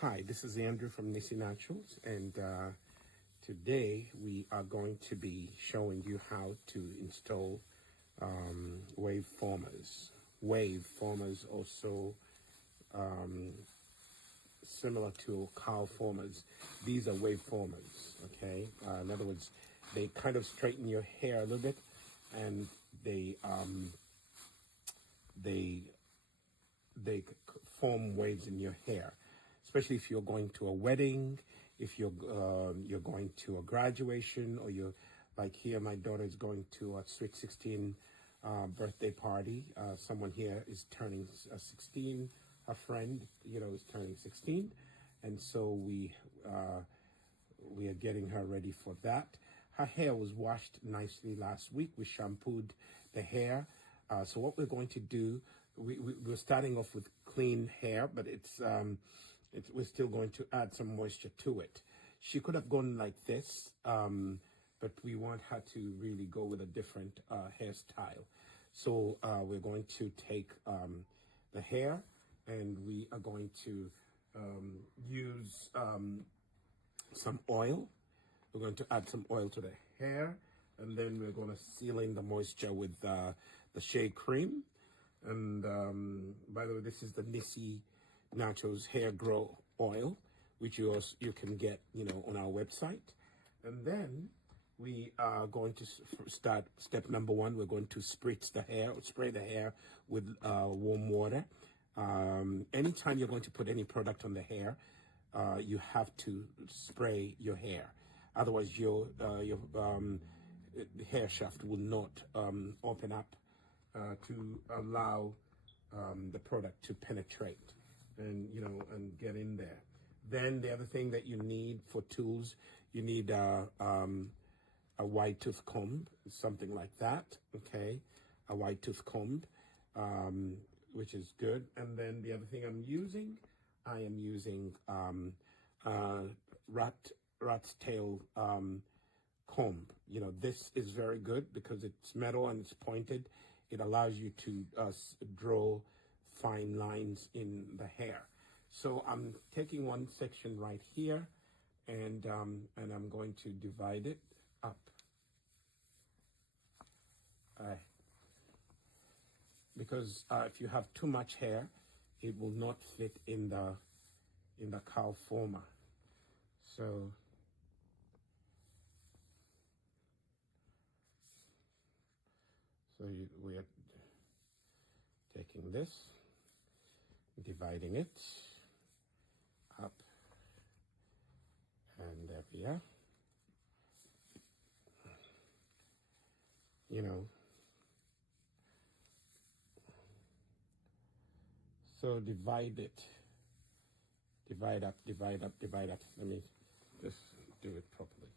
Hi, this is Andrew from Nissi Naturals, and today we are going to be showing you how to install wave formers. Wave formers also similar to cow formers. These are wave formers, okay? In other words, they kind of straighten your hair a little bit, and they form waves in your hair, especially if you're going to a wedding, if you're going to a graduation, or you're like here. My daughter is going to a Sweet 16 birthday party. Someone here is turning 16. A friend, is turning 16, and so we are getting her ready for that. Her hair was washed nicely last week. We shampooed the hair. So what we're going to do, we're starting off with clean hair, but we're still going to add some moisture to it. She could have gone like this, but we want her to really go with a different hairstyle. So we're going to take the hair, and we are going to use some oil. We're going to add some oil to the hair, and then we're going to seal in the moisture with the Shea cream. And by the way, this is the Nissi Naturals Hair Grow Oil, which you can get, on our website. And then we are going to start step number one. We're going to spray the hair with warm water. Anytime you're going to put any product on the hair, you have to spray your hair. Otherwise, your hair shaft will not open up to allow the product to penetrate and get in there. Then the other thing that you need for tools, you need a wide tooth comb, something like that. Okay, a wide tooth comb. Which is good. And then the other thing I am using rat's tail comb. This is very good because it's metal and it's pointed. It allows you to draw fine lines in the hair. So I'm taking one section right here, and I'm going to divide it up. Because if you have too much hair, it will not fit in the cow former. So we are taking this, dividing it up, and there we are. So divide it. Divide up, divide up, divide up. Let me just do it properly.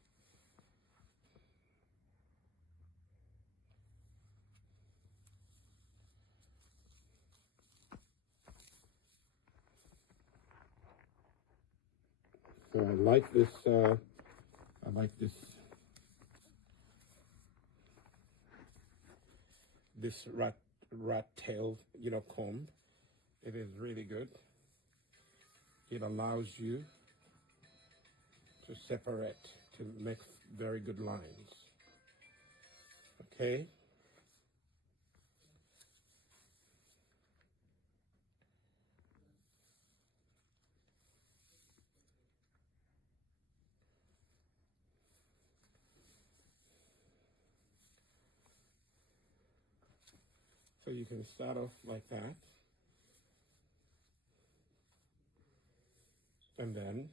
So I like this rat tail, comb. It is really good. It allows you to separate, to make very good lines. Okay? So you can start off like that. And then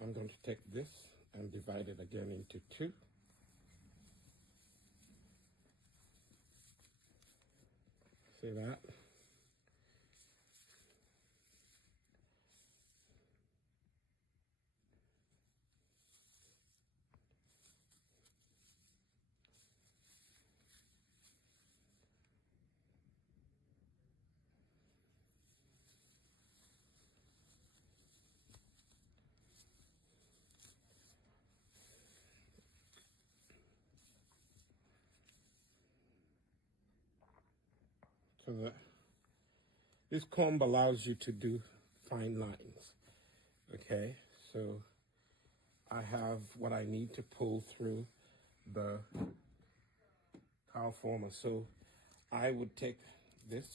I'm going to take this and divide it again into two. See that? So this comb allows you to do fine lines. Okay, so I have what I need to pull through the cowl former. So I would take this,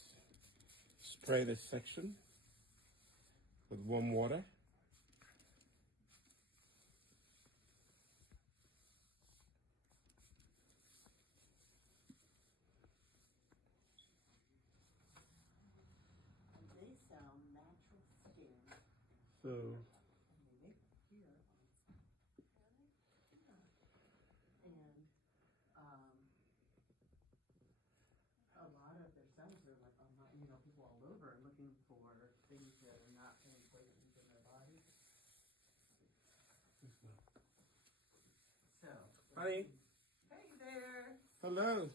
spray this section with warm water. They sell natural skin. So And a lot of their sellers are like online, people all over looking for things that are not going to poison in their body. So, honey, hey there. hello.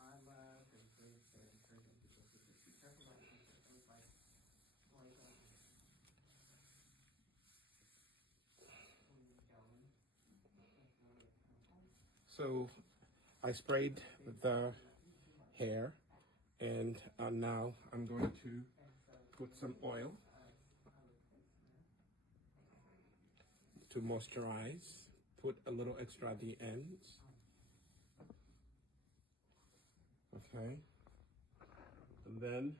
I love and encouraging people to just be careful about things like poison. So I sprayed the hair, and now I'm going to put some oil to moisturize. Put a little extra at the ends. Okay. And then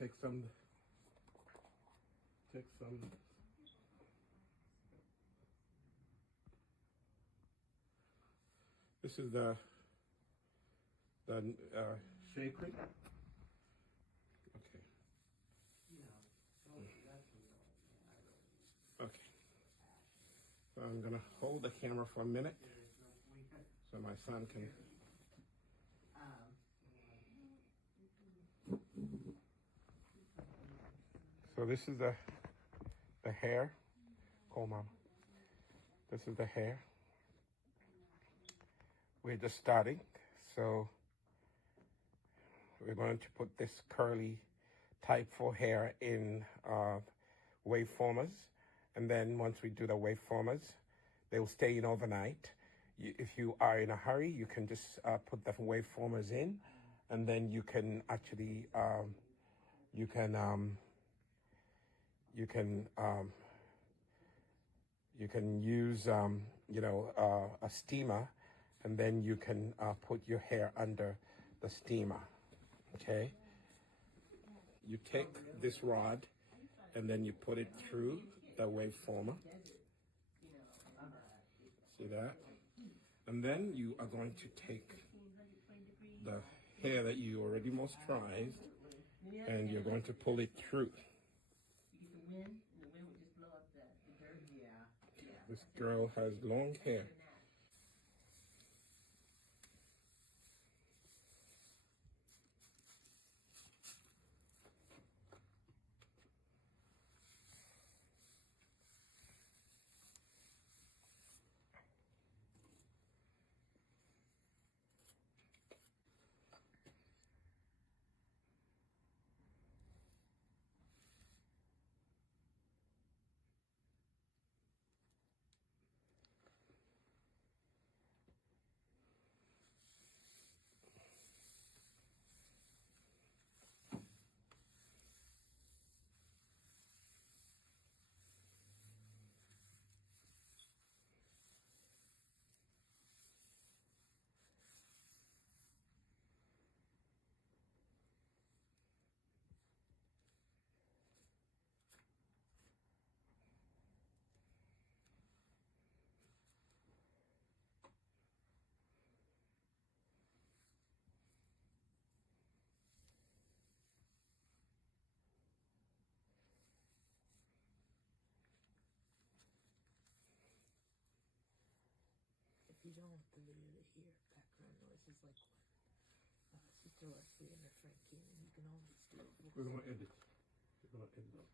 take some. This is the Shea cream. Okay. Okay. So I'm gonna hold the camera for a minute so my son can. So this is the hair. Oh, mom. This is the hair. We're just starting, so we're going to put this curly type for hair in wave formers, and then once we do the wave formers, they will stay in overnight. If you are in a hurry, you can just put the wave formers in, and then you can actually you can use a steamer, and then you can put your hair under the steamer. Okay, you take this rod and then you put it through the wave former. See that? And then you are going to take the hair that you already moisturized and you're going to pull it through. This girl has long hair. If you don't hear background noises like what Sister Leslie and her friend came in, you can always do it. We're going to edit. We're going to edit.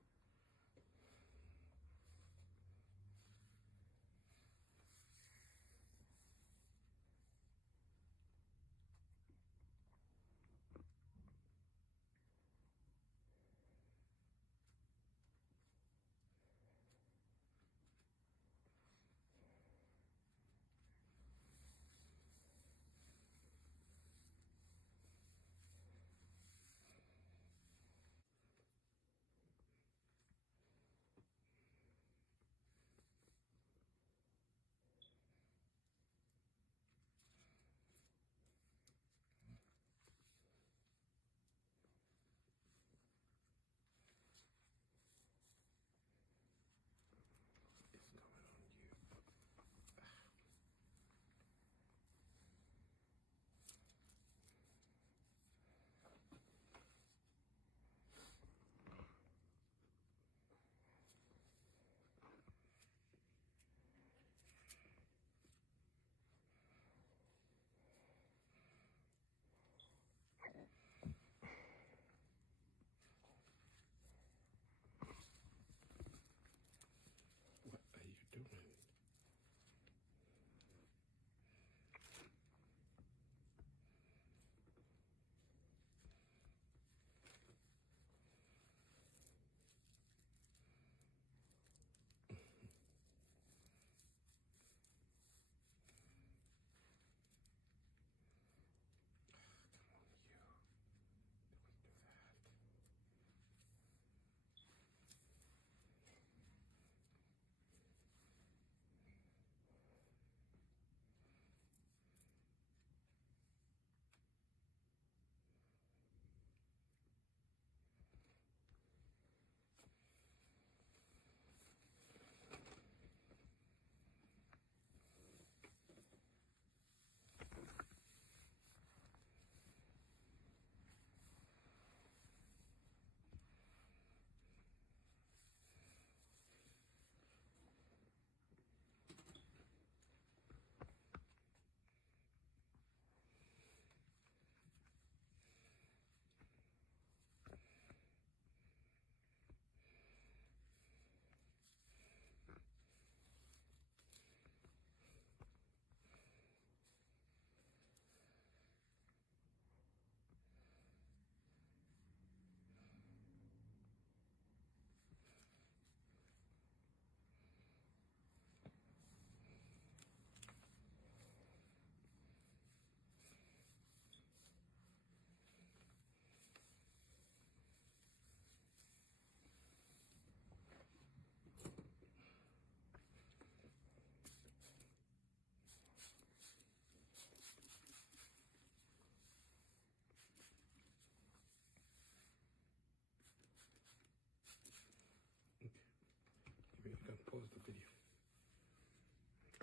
pause the video.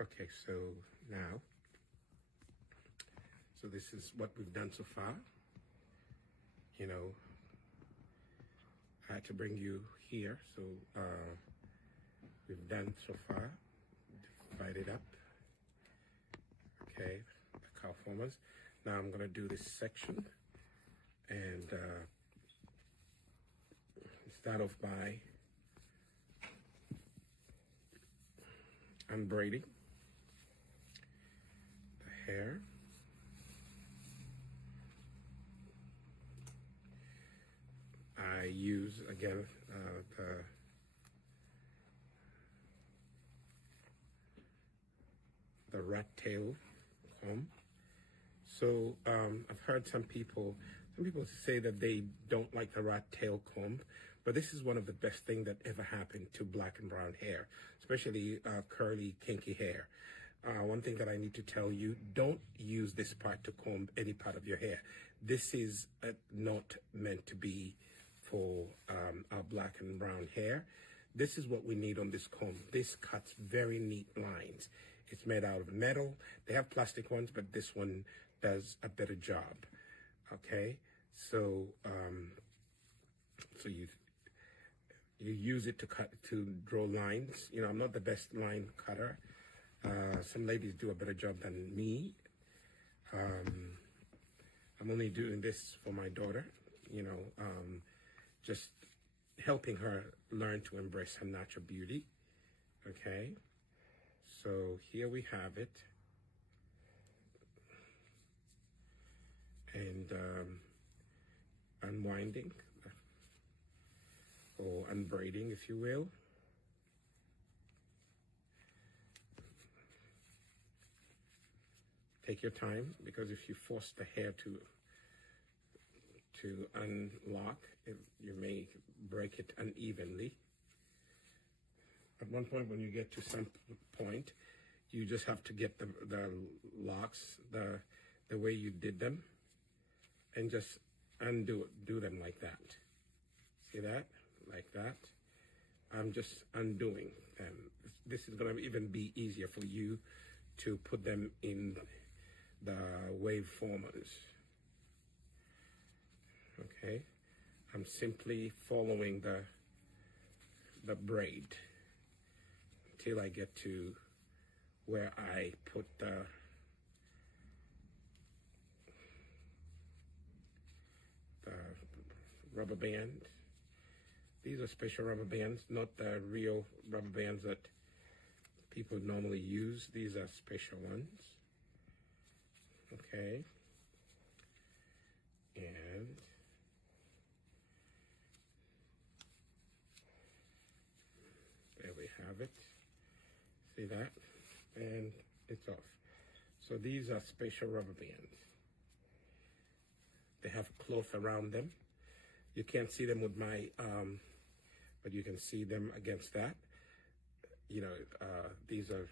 Okay, so now, so this is what we've done so far. You know, I had to bring you here, so we've done so far. Divide it up. Okay, the cow formers. Now I'm gonna do this section and start off by unbraiding the hair. I use again the rat tail comb. So I've heard some people say that they don't like the rat tail comb, but this is one of the best things that ever happened to black and brown hair, especially curly, kinky hair. One thing that I need to tell you, don't use this part to comb any part of your hair. This is not meant to be for our black and brown hair. This is what we need on this comb. This cuts very neat lines. It's made out of metal. They have plastic ones, but this one does a better job. Okay, so so you use it to draw lines. You know, I'm not the best line cutter. Some ladies do a better job than me. I'm only doing this for my daughter, you know, just helping her learn to embrace her natural beauty. Okay, so here we have it. And unwinding or unbraiding, if you will. Take your time, because if you force the hair to unlock, you may break it unevenly. At one point, when you get to some point, you just have to get the locks the way you did them, and just do them like that. See that? Like that. I'm just undoing them. This is going to even be easier for you to put them in the wave formers. Okay? I'm simply following the braid until I get to where I put the rubber band. These are special rubber bands, not the real rubber bands that people normally use. These are special ones. Okay. And there we have it. See that? And it's off. So these are special rubber bands. They have a cloth around them. You can't see them with my, but you can see them against that. You know, these are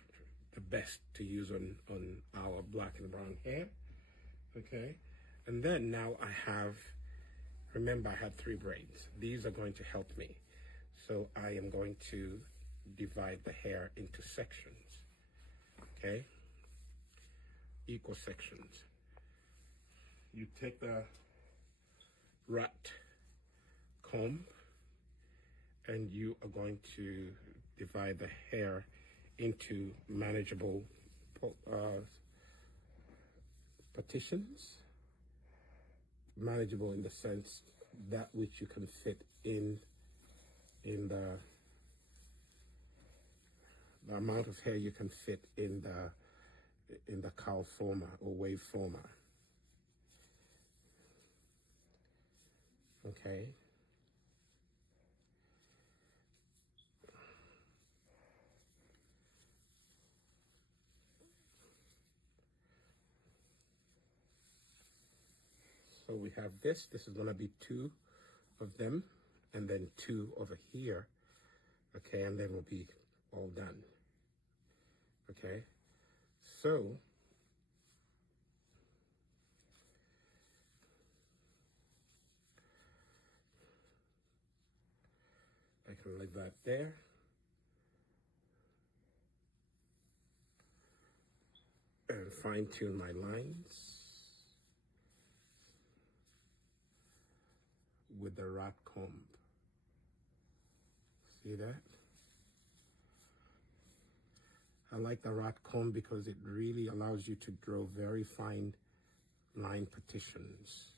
the best to use on our black and brown hair. Okay. And then now I have, remember I had 3 braids. These are going to help me. So I am going to divide the hair into sections. Okay. Equal sections. You take the rat comb and you are going to divide the hair into manageable partitions. Manageable in the sense that which you can fit in the amount of hair you can fit in the cowl former or wave former. Okay. So we have this. This is going to be 2 of them, and then 2 over here. Okay, and then we'll be all done. Okay, so I can leave that there. and fine tune my lines with the rat comb. See that? I like the rat comb because it really allows you to draw very fine line partitions.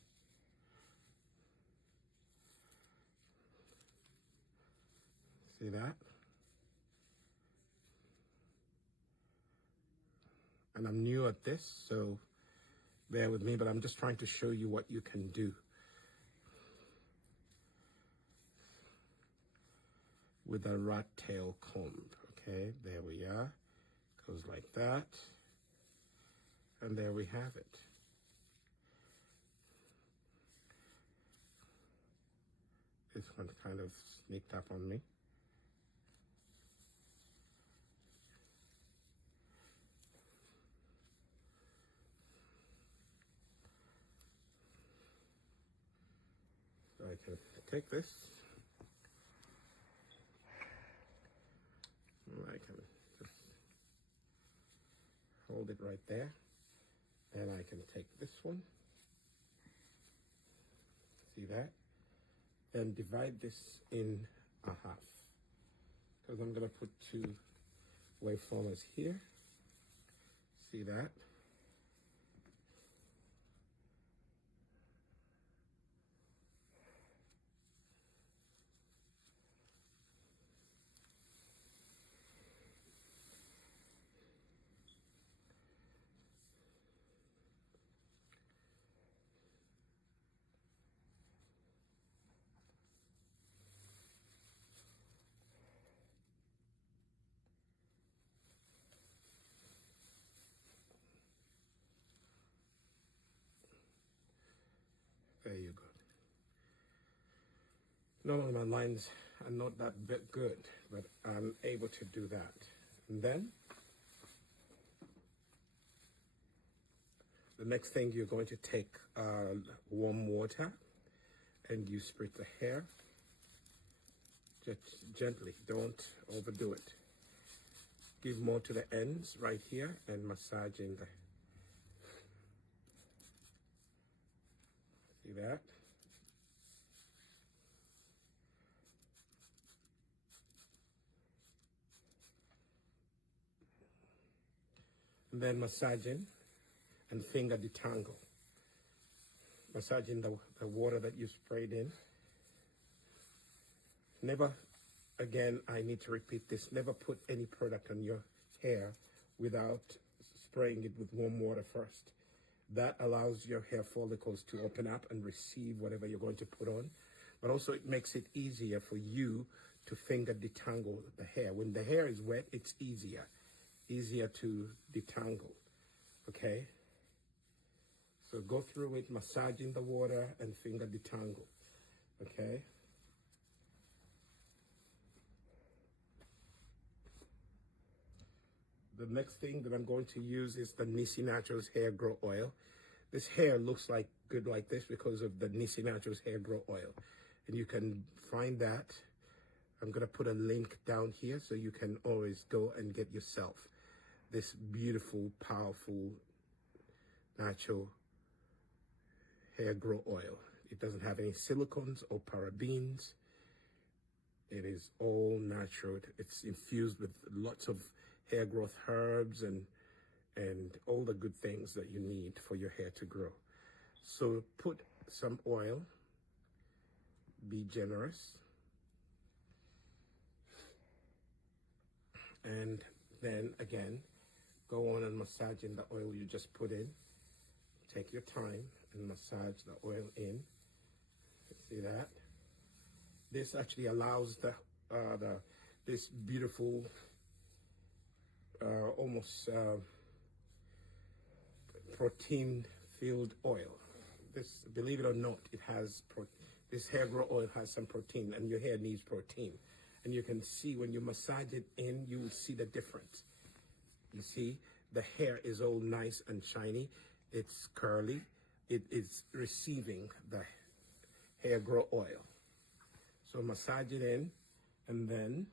See that? And I'm new at this, so bear with me, but I'm just trying to show you what you can do with a rat tail comb. Okay, there we are. Goes like that. And there we have it. This one kind of sneaked up on me. So I can take this. I can just hold it right there. And I can take this one. See that? And divide this in a half. Because I'm going to put two waveformers here. See that? There you go. Normally my lines are not that bit good, but I'm able to do that. And then the next thing, you're going to take warm water and you spritz the hair just gently. Don't overdo it. Give more to the ends right here and massaging the. See that? And then massaging and finger detangle. Massaging the water that you sprayed in. Never, again, I need to repeat this, never put any product on your hair without spraying it with warm water first. That allows your hair follicles to open up and receive whatever you're going to put on. But also it makes it easier for you to finger detangle the hair. When the hair is wet, it's easier to detangle, okay? So go through it, massaging the water and finger detangle, okay? The next thing that I'm going to use is the Nissi Naturals Hair Grow Oil. This hair looks like good like this because of the Nissi Naturals Hair Grow Oil. And you can find that. I'm going to put a link down here so you can always go and get yourself this beautiful, powerful, natural hair grow oil. It doesn't have any silicones or parabens. It is all natural. It's infused with lots of hair growth herbs and all the good things that you need for your hair to grow. So put some oil, be generous, and then again, go on and massaging the oil you just put in. Take your time and massage the oil in. See that? This actually allows this beautiful, almost protein-filled oil. This, believe it or not, it has this hair grow oil has some protein, and your hair needs protein. And you can see when you massage it in, you will see the difference. You see, the hair is all nice and shiny. It's curly. It is receiving the hair grow oil. So massage it in, and then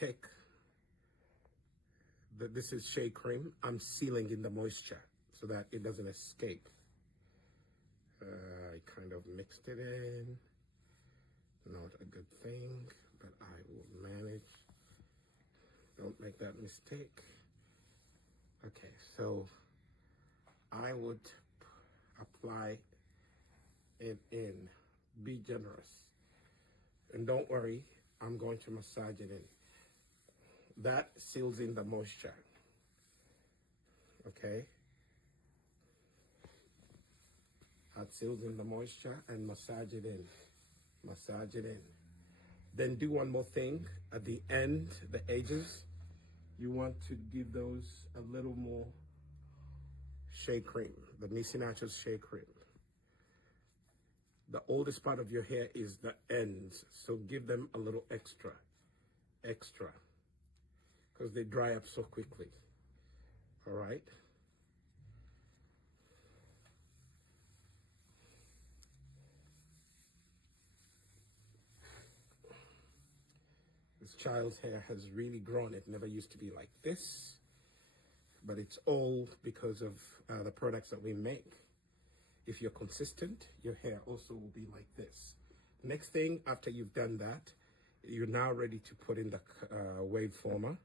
take this is shea cream. I'm sealing in the moisture so that it doesn't escape. I kind of mixed it in. Not a good thing, but I will manage. Don't make that mistake. Okay, so I would apply it in. Be generous. And don't worry, I'm going to massage it in. That seals in the moisture. Okay? That seals in the moisture, and massage it in. Massage it in. Then do one more thing. At the end, the edges, you want to give those a little more shea cream, the Nissi Naturals shea cream. The oldest part of your hair is the ends, so give them a little extra, because they dry up so quickly. All right? This child's hair has really grown. It never used to be like this, but it's all because of the products that we make. If you're consistent, your hair also will be like this. Next thing, after you've done that, you're now ready to put in the wave former.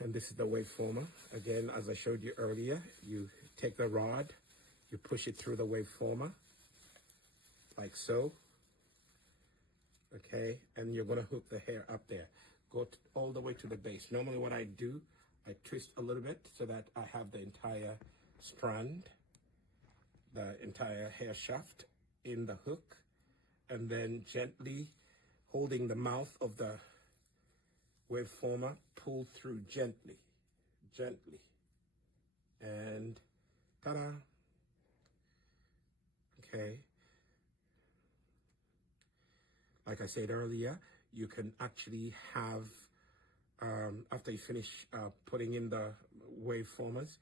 And this is the wave former. Again, as I showed you earlier, you take the rod, you push it through the wave former, like so. Okay, and you're gonna hook the hair up there. Go all the way to the base. Normally what I do, I twist a little bit so that I have the entire strand, the entire hair shaft in the hook, and then gently holding the mouth of the wave former, pull through gently, and ta-da. Okay. Like I said earlier, you can actually have, after you finish putting in the wave formers,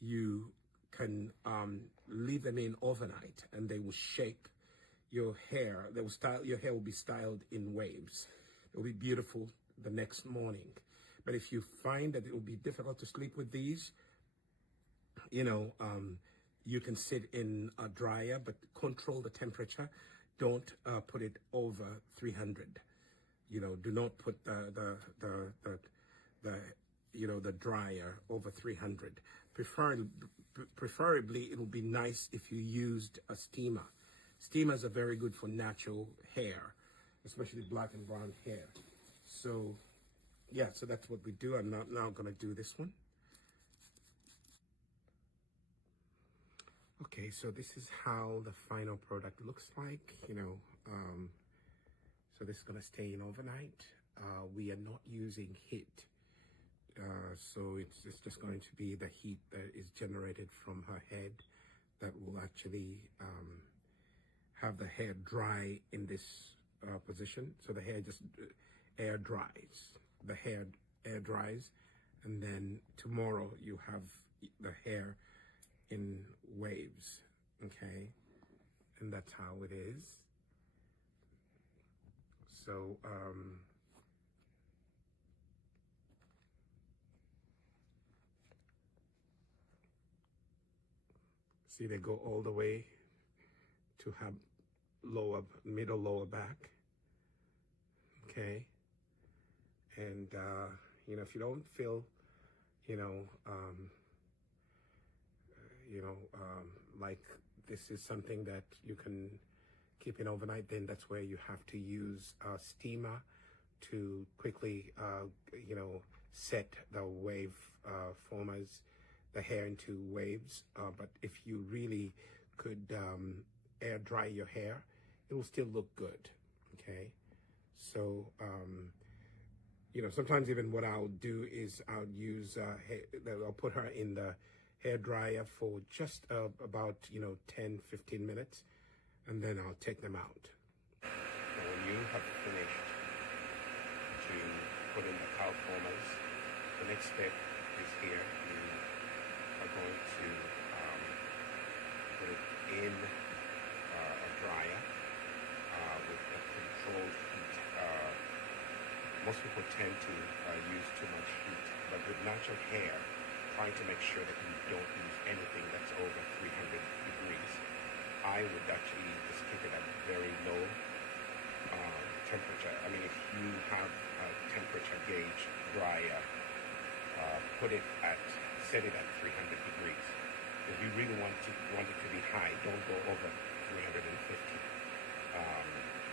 you can leave them in overnight, and they will shape your hair. They will style your hair will be styled in waves. It will be beautiful the next morning. But if you find that it will be difficult to sleep with these, you can sit in a dryer, but control the temperature. Don't put it over 300. Do not put the dryer over 300. Preferably, it would be nice if you used a steamer. Steamers are very good for natural hair, especially black and brown hair. So, yeah, so that's what we do. I'm not now going to do this one. Okay, so this is how the final product looks like, so this is going to stay in overnight. We are not using heat, so it's just going to be the heat that is generated from her head that will actually have the hair dry in this position. So the hair just air dries. The hair air dries, and then tomorrow you have the hair in waves, okay? And that's how it is. So, see, they go all the way to have middle lower back, okay? And, if you don't feel, like this is something that you can keep in overnight, then that's where you have to use a steamer to quickly, set the wave formers, the hair into waves. But if you really could air dry your hair, it will still look good, okay? So, sometimes even what I'll do is I'll use, I'll put her in the hair dryer for just about 10-15 minutes, and then I'll take them out. Now when you have finished to put in the cow formers, the next step is here. You are going to put it in a dryer with a controlled heat most people tend to use too much heat, but with natural hair, trying to make sure that you don't use anything that's over 300 degrees. I would actually just keep it at very low temperature. I mean, if you have a temperature gauge dryer, set it at 300 degrees. If you really want it to be high, don't go over 350,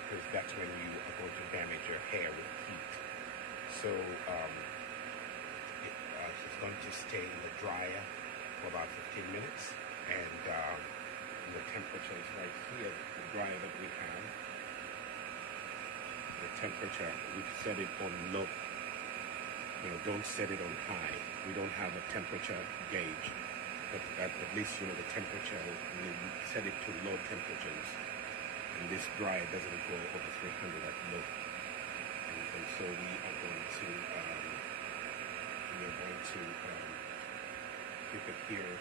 because that's when you are going to damage your hair with heat. So it's going to stay in the dryer for about 15 minutes, and the temperature is right here, the dryer that we have. The temperature, we've set it on low. Don't set it on high. We don't have a temperature gauge, but at least the temperature, we set it to low temperatures, and this dryer doesn't go over 300 at low. And so we are going to keep it here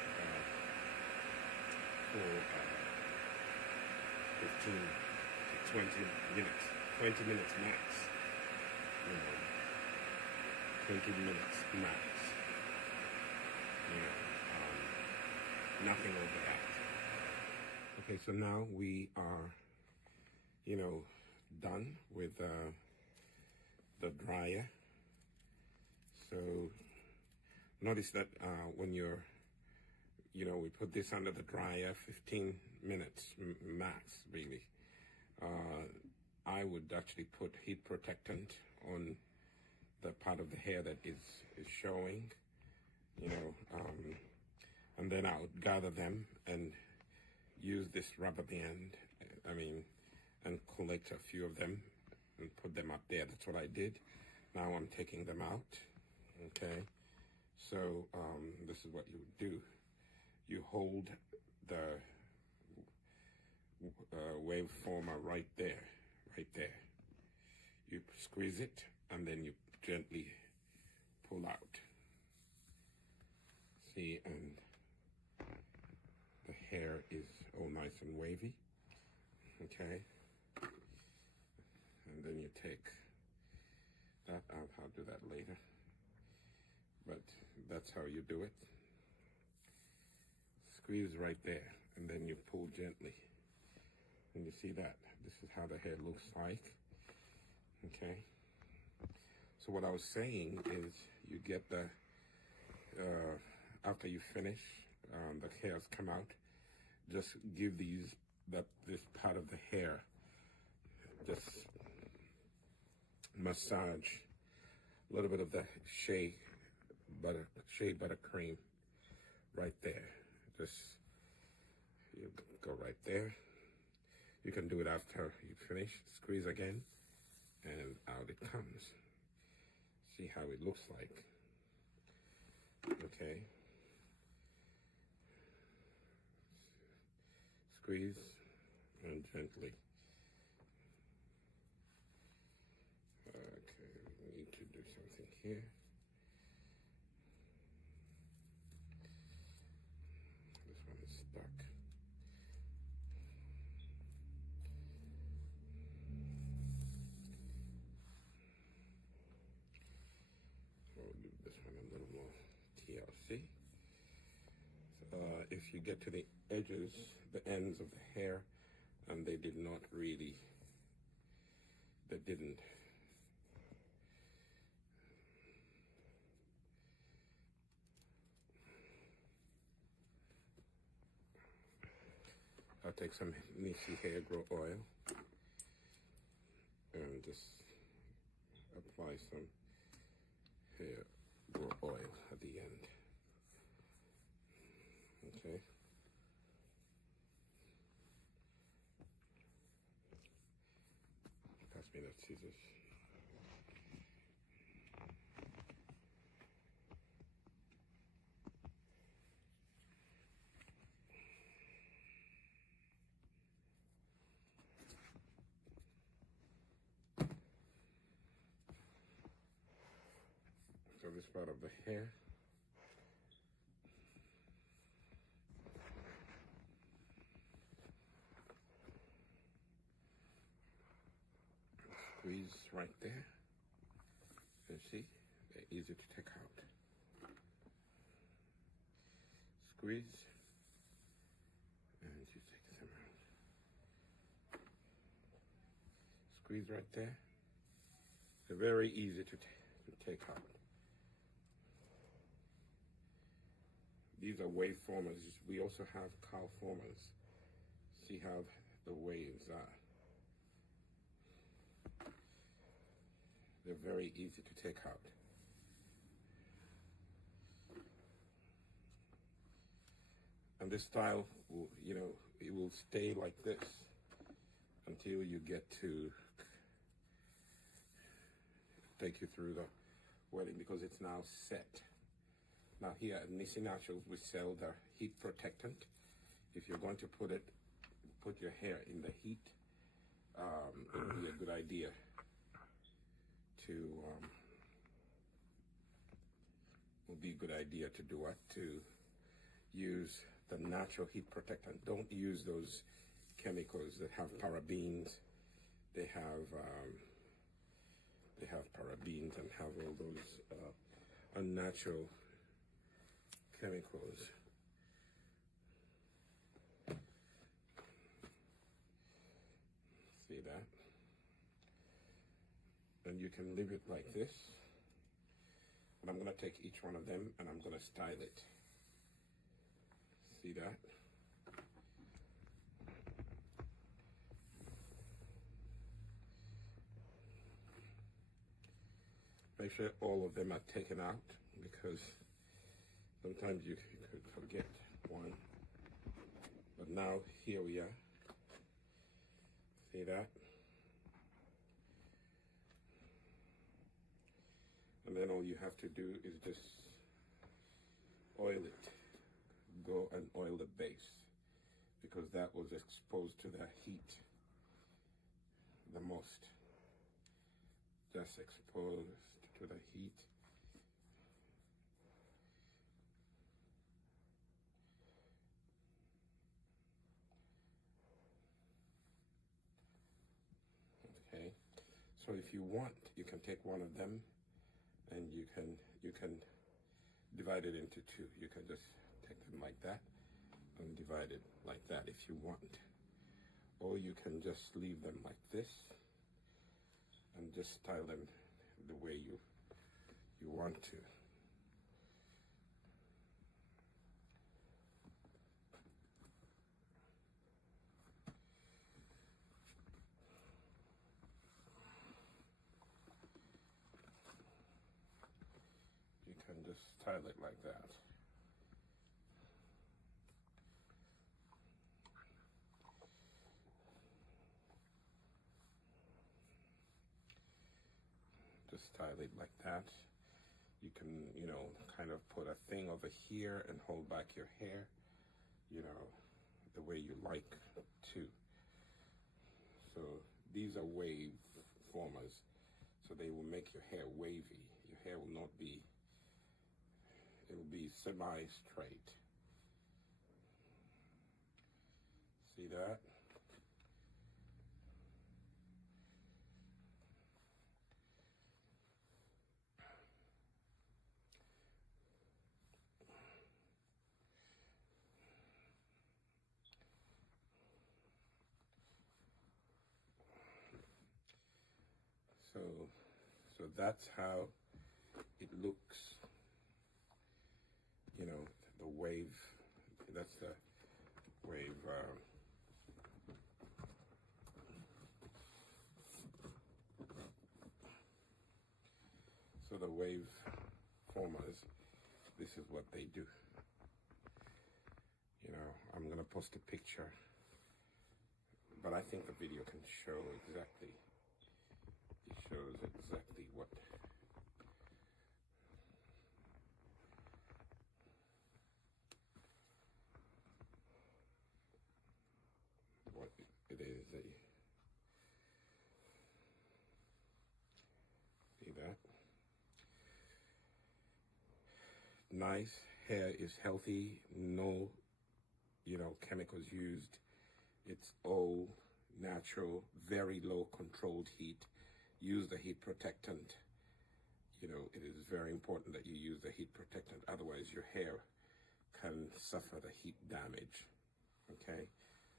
for 15 to 20 minutes. 20 minutes max. 20 minutes max. Nothing over that. Okay, so now we are, done with the dryer. So notice that when you're, we put this under the dryer 15 minutes max, really. I would actually put heat protectant on the part of the hair that is showing, and then I would gather them and use this rubber band, and collect a few of them and put them up there. That's what I did. Now I'm taking them out, okay? So this is what you would do. You hold the waveformer right there. You squeeze it, and then you gently pull out. See, and the hair is all nice and wavy, okay? And then you take that out. I'll do that later, but that's how you do it. Squeeze right there, and then you pull gently. And you see that? This is how the hair looks like, okay? So what I was saying is you get the, after you finish, the hairs come out, just give this part of the hair, just massage a little bit of the Shea butter cream right there. Just, you go right there. You can do it after you finish. Squeeze again, and out it comes. See how it looks like. Okay. Squeeze and gently. Okay, we need to do something here. This one is stuck. This one a little more TLC. If you get to the edges, the ends of the hair, and they didn't. I'll take some Nissi hair grow oil and just apply some hair grow oil at the end. Okay. Pass me that scissors. So this part of the hair. Squeeze right there. You see, they're easy to take out. Squeeze, and you take them out. Squeeze right there. They're very easy to take out. These are wave formers. We also have cow formers. See how the waves are. They're very easy to take out. And this style will, it will stay like this until you get to take you through the wedding, because it's now set. Now here at Nissi Naturals, we sell the heat protectant. If you're going to put your hair in the heat, it would be a good idea to do what? To use the natural heat protectant. Don't use those chemicals that have parabens. They have parabens and have all those unnatural chemicals. See that? And you can leave it like this. And I'm going to take each one of them and I'm going to style it. See that? Make sure all of them are taken out, because sometimes you could forget one. But now here we are. See that? And then all you have to do is just oil it. Go and oil the base, because that was exposed to the heat the most. Just exposed to the heat. Okay, so if you want, you can take one of them and you can divide it into two. You can just take them like that and divide it like that if you want. Or you can just leave them like this and just style them the way you want to. You can just style it like that. Just style it like that. You can, kind of put a thing over here and hold back your hair, the way you like to. So these are wave formers. So they will make your hair wavy. Your hair will not be, it will be semi-straight. See that? So that's how it looks, the wave, that's the wave, so the wave formers, this is what they do. I'm going to post a picture, but I think the video can show exactly. It shows exactly what it is. See that? Nice hair is healthy, no, chemicals used. It's all natural, very low controlled heat. Use the heat protectant. you know, it is very important that you use the heat protectant. Otherwise, your hair can suffer the heat damage. Okay,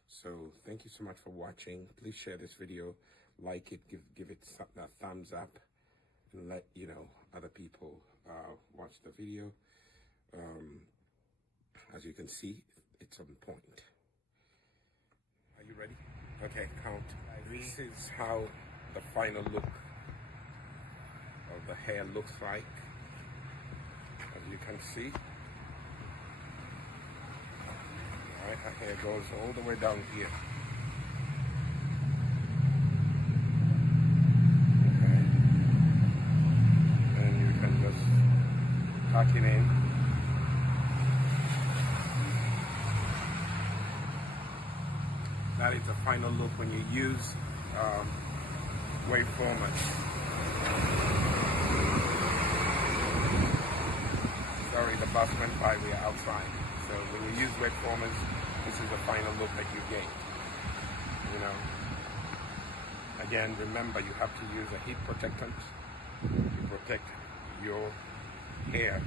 so thank you so much for watching. Please share this video, like it, give it a thumbs up, and let you know other people watch the video. As you can see, it's on point. Are you ready? Okay, count. This is how the final look of the hair looks like. As you can see, all right, our hair goes all the way down here. Okay, and you can just tuck it in. That is the final look when you use wave formers. Sorry, the bus went by, we are outside. So when you use wave formers, this is the final look that you gain. You know. Again, remember you have to use a heat protectant to protect your hair